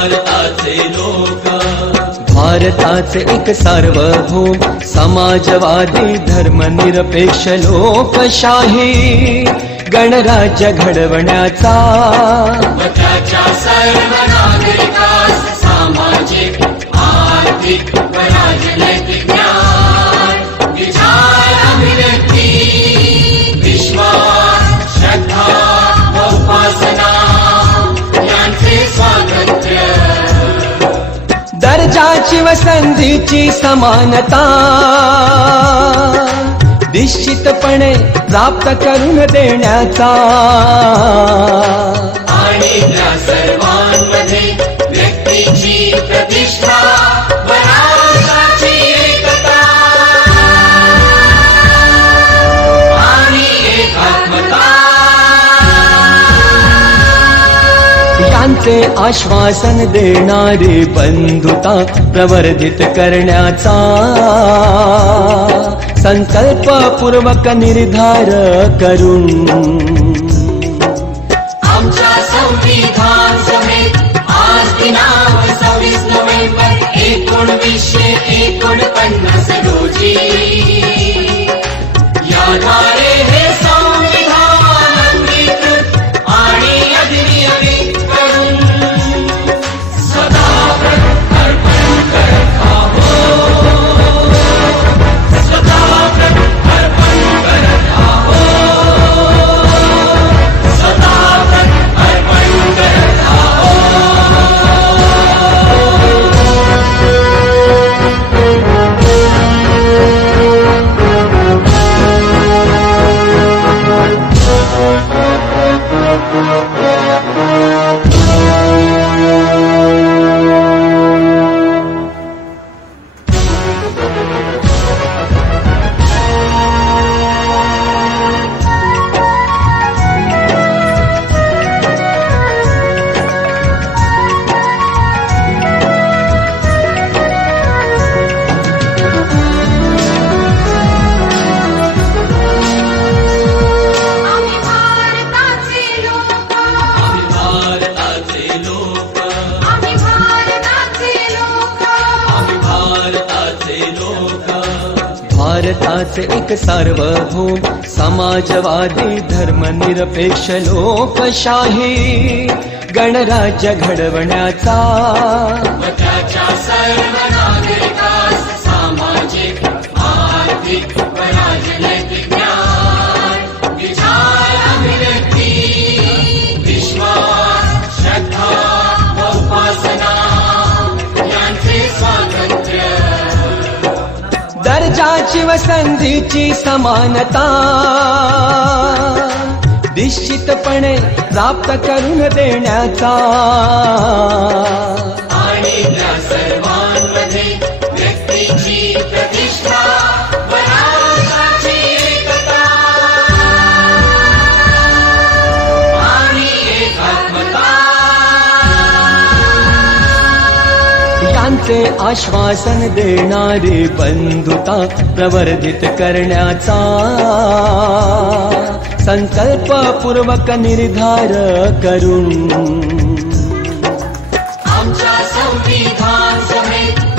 भारताचे लोक, भारताचे एक सार्वभौम समाजवादी धर्मनिरपेक्ष लोकशाही गणराज्य घडवण्याचा व त्याच्या सर्व नागरिकास सामाजिक, आर्थिक व राजनैतिक न्याय, विचार अभिव्यक्ती, विश्वास, श्रद्धा व उपासना यांचे स्वातंत्र्य, दर्जाची व संधीची समानता निश्चितपणे प्राप्त करून देण्याचा आणि त्या सर्वांमध्ये व्यक्तीची प्रतिष्ठा व राष्ट्राची एकता आणि एकात्मता यांचे आश्वासन देणारी बंधुता प्रवर्धित करण्याचा संकल्पपूर्वक निर्धार करून आमच्या संविधान सभेत आज दिनांक 26 नोव्हेंबर 1949 रोजी याद्वारे हे संविधान अंगीकृत आणि अधिनियमित करून सदा अर्पण करत आहोत, सदा अर्पण करत आहोत, सदा अर्पण करत भारताचे एक सार्वभौम समाजवादी धर्मनिरपेक्ष लोकशाही गणराज्य घडवण्याचा व त्याच्या सर्व नागरिकास सामाजिक, आर्थिक व राजनैतिक न्याय, विचार अभिव्यक्ती, विश्वास, श्रद्धा व उपासना यांचे स्वातंत्र्य, दर्जाची व संधीची समानता निश्चितपणे प्राप्त करून देण्याचा आणि त्या सर्वांमध्ये व्यक्तीची प्रतिष्ठा व राष्ट्राची एकता आणि एकात्मता यांचे आश्वासन देणारी बंधुता प्रवर्धित करण्याचा संकल्पपूर्वक निर्धार करून आमच्या संविधान सभेत